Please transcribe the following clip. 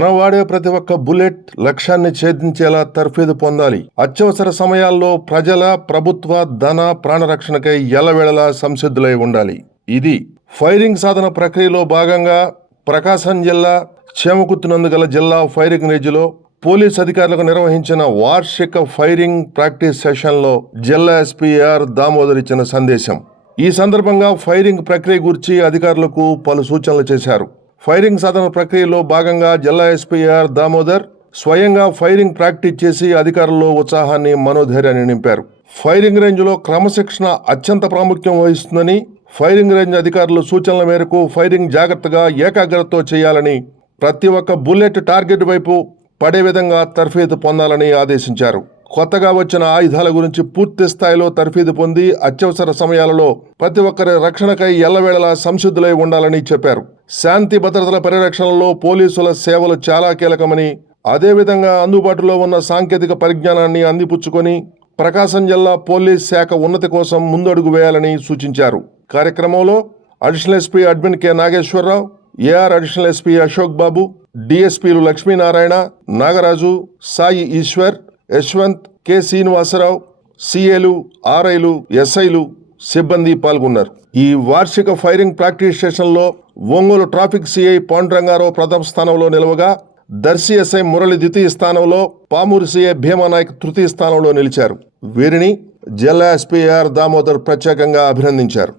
మనం వాడే ప్రతి ఒక్క బుల్లెట్ లక్ష్యాన్ని ఛేదించేలా తర్ఫీదు పొందాలి. అత్యవసర సమయాల్లో ప్రజల, ప్రభుత్వ, ధన, ప్రాణరక్షణకై ఎల్లవేళలా సంసిద్ధులై ఉండాలి. ఇది ఫైరింగ్ సాధన ప్రక్రియలో భాగంగా ప్రకాశం జిల్లా చేమకుర్తినందుగల జిల్లా ఫైరింగ్ రేంజ్లో పోలీస్ అధికారులకు నిర్వహించిన వార్షిక ఫైరింగ్ ప్రాక్టీస్ సెషన్లో జిల్లా ఎస్పీ ఆర్ దామోదర్ ఇచ్చిన సందేశం. ఈ సందర్భంగా ఫైరింగ్ ప్రక్రియ గురించి అధికారులకు పలు సూచనలు చేశారు. ఫైరింగ్ సాధన ప్రక్రియలో భాగంగా జిల్లా ఎస్పీ ఆర్ దామోదర్ స్వయంగా ఫైరింగ్ ప్రాక్టీస్ చేసి అధికారుల్లో ఉత్సాహాన్ని, మనోధైర్యాన్ని నింపారు. ఫైరింగ్ రేంజ్లో క్రమశిక్షణ అత్యంత ప్రాముఖ్యం వహిస్తుందని, ఫైరింగ్ రేంజ్ అధికారుల సూచనల మేరకు ఫైరింగ్ జాగ్రత్తగా, ఏకాగ్రతతో చేయాలని, ప్రతి ఒక్క బుల్లెట్ టార్గెట్ వైపు పడే విధంగా తర్ఫీదు పొందాలని ఆదేశించారు. కొత్తగా వచ్చిన ఆయుధాల గురించి పూర్తి స్థాయిలో తర్ఫీదు పొంది అత్యవసర సమయాలలో ప్రతి ఒక్కరి రక్షణకై ఎల్లవేళలా సంసిద్ధులై ఉండాలని చెప్పారు. శాంతి భద్రతల పరిరక్షణలో పోలీసుల సేవలు చాలా కీలకమని, అదేవిధంగా అందుబాటులో ఉన్న సాంకేతిక పరిజ్ఞానాన్ని అందిపుచ్చుకొని ప్రకాశం జిల్లా పోలీస్ శాఖ ఉన్నతి కోసం ముందడుగు వేయాలని సూచించారు. కార్యక్రమంలో additional SP admin K Nageswararao, AR additional SP Ashok Babu, డిఎస్పీలు లక్ష్మీనారాయణ, నాగరాజు, సాయి ఈశ్వర్, యశ్వంత్, కె శ్రీనివాసరావు, సిఏలు, ఆర్ఐలు, ఎస్ఐలు, సిబ్బంది పాల్గొన్నారు. ఈ వార్షిక ఫైరింగ్ ప్రాక్టీస్ సెషన్లో ఒంగోలు ట్రాఫిక్ సిఐ పాండురంగారావు ప్రథమ స్థానంలో నిలవగా, దర్శి ఎస్ఐ మురళి ద్వితీయ స్థానంలో, పామూరు సిఐ భీమానాయక్ తృతీయ స్థానంలో నిలిచారు. వీరిని జిల్లా ఎస్పీ ఆర్ దామోదర్ ప్రత్యేకంగా అభినందించారు.